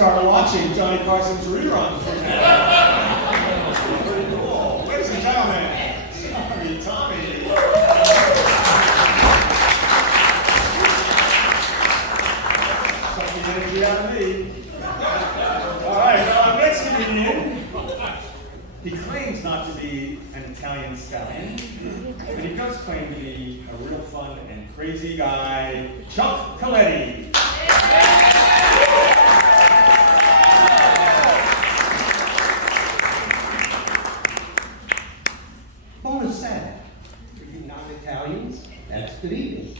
start watching Johnny Carson's reruns from now. Pretty cool. Ladies and gentlemen, Tommy. Suck the energy out of me. All right, next comedian. He claims not to be an Italian stallion, but he does claim to be a real fun and crazy guy, Chuck Coletti. Bonus said, for you non-Italians, that's good evening.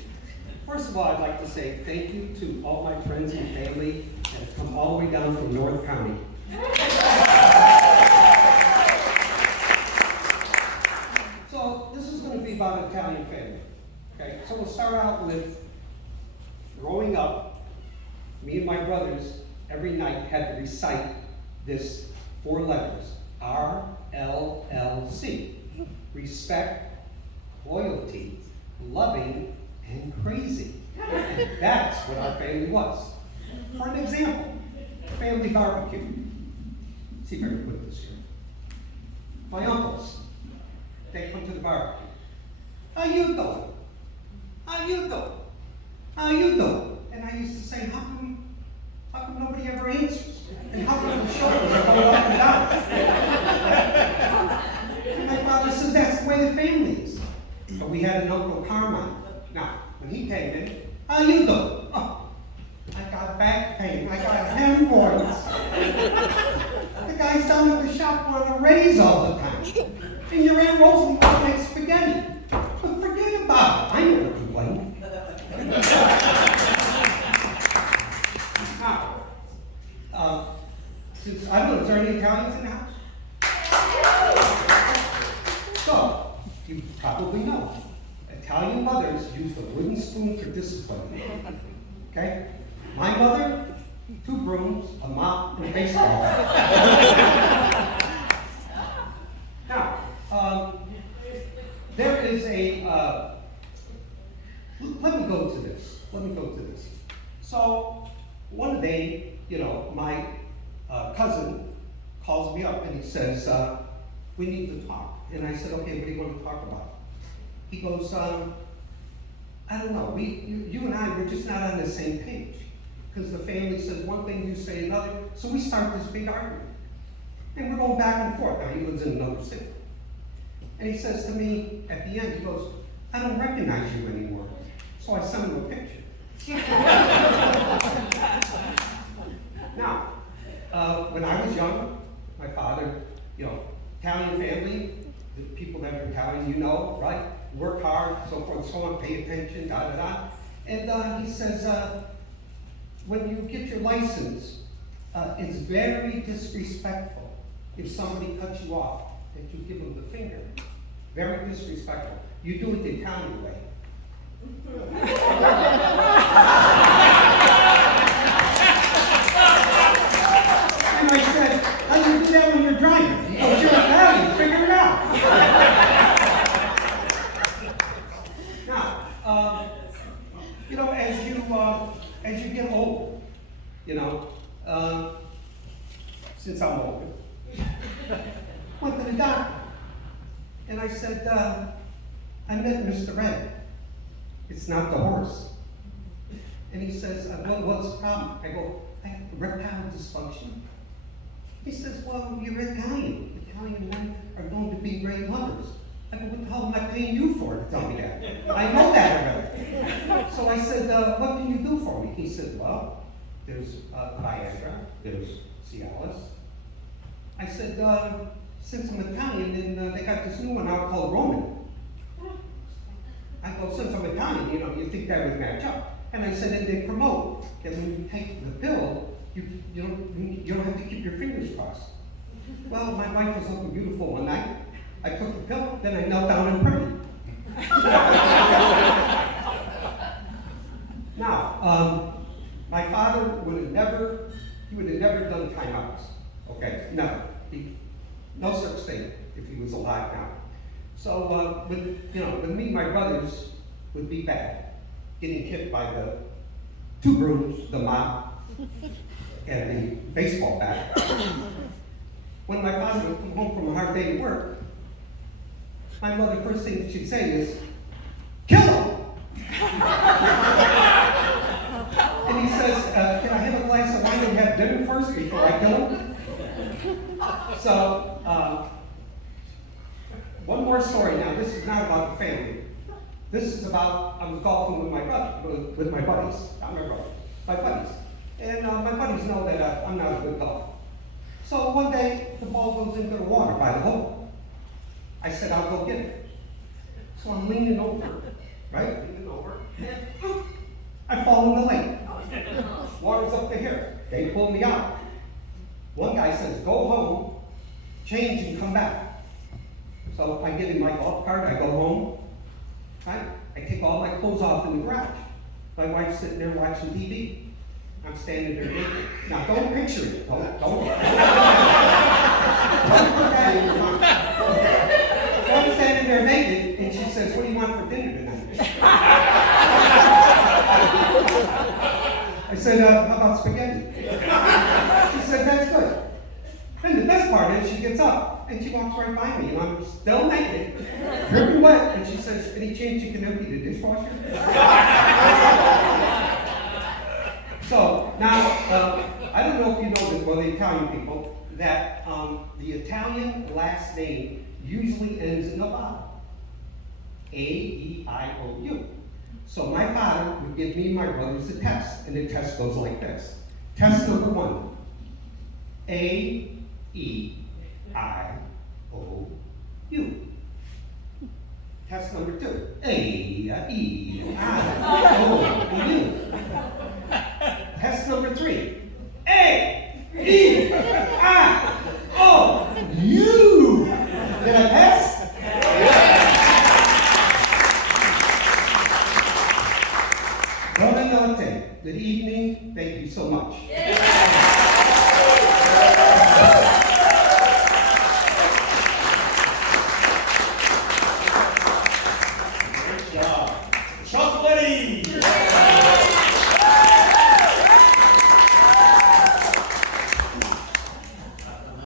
First of all, I'd like to say thank you to all my friends and family that have come all the way down from North County. So this is going to be about an Italian family. Okay, so we'll start out with growing up. Me and my brothers every night had to recite this 4 letters, RLLC. Respect, loyalty, loving, and crazy. That's what our family was. For an example, family barbecue. See if I can put this here. My uncles, they come to the barbecue. How you doing? How you doing? How you doing? And I used to say, how come nobody ever answers? And how come the shoulders are going up and down? And my father said, that's the way the family is. But we had an Uncle Carmine. Now, when he came in, how you doing? Oh, I got back pain. I got hemorrhoids. The guys down at the shop were on a raise all the time. And your Aunt Rosalie would make spaghetti. But forget about it. I never complained. Now, since, I don't know, is there any Italians in the house? So, you probably know, Italian mothers use the wooden spoon for discipline. Okay? My mother, 2 brooms, a mop, and a baseball. Now, there is a, let me go to this. So, one day, my cousin calls me up and he says, we need to talk. And I said, okay, what do you want to talk about? He goes, I don't know, you and I, we're just not on the same page. Because the family says one thing, you say another, so we start this big argument. And we're going back and forth. Now, he lives in another city. And he says to me, at the end, he goes, I don't recognize you anymore. So I sent him a picture. Now, when I was young, my father, Italian family, the people that are Italian, right? Work hard, so forth, so on, pay attention, da-da-da. And he says, when you get your license, it's very disrespectful if somebody cuts you off, that you give them the finger. Very disrespectful. You do it the Italian way. And I said, how do you do that when you're driving? He goes, you're Italian, figure it out. Now, as you get older, since I'm older, went to the doctor. And I said, I met Mr. Red. It's not the horse. And he says, what's the problem? I go, I have erectile dysfunction. He says, well, you're Italian. Italian men are known to be great lovers. I go, what the hell am I paying you for to tell me that? I know that already. So I said, what can you do for me? He said, well, there's Viagra, there's Cialis. I said, since I'm Italian, and they got this new one out called Roman. I go, since I'm Italian, you think that would match up. And I said, and they promote that when you take the pill, you don't have to keep your fingers crossed. Well, my wife was looking beautiful one night. I took the pill, then I knelt down and prayed. Now, my father would have never done timeouts. Okay, never. No such thing if he was alive now. So when me and my brothers would be back, getting hit by the 2 brooms, the mop, and the baseball bat. When my father would come home from a hard day to work, my mother, first thing she'd say is, "Kill him!" And he says, "Can I have a glass of wine and have dinner first before I kill him?" So, one more story now. This is not about the family. This is about, I was golfing with my buddies, not my brother, my buddies. And my buddies know that I'm not a good golfer. So one day, the ball goes into the water by the hole. I said, "I'll go get it." So I'm leaning over, right? Leaning over, and I fall in the lake. Water's up to here. They pull me out. One guy says, "Go home, change and come back." So I give him my golf cart, I go home, right? I take all my clothes off in the garage. My wife's sitting there watching TV. I'm standing there naked. Now don't picture it. Don't put that in your mind. So I'm standing there naked, and she says, "What do you want for dinner tonight?" I said, "How about spaghetti?" She said, "That's good." And the best part is she gets up and she walks right by me, and I'm still naked, dripping wet, and she says, "Any chance you can empty the dishwasher?" So now, I don't know if you know this, or the Italian people, that the Italian last name usually ends in a vowel. A-E-I-O-U. So my father would give me and my brothers a test, and the test goes like this. Test number 1. A-E-I-O-U. Test number 2. A-E-I-O-U. Test number 3. A-E-I-O-U. Did I pass? Buonanotte. Good evening. Thank you so much. Great job. Chocolatey.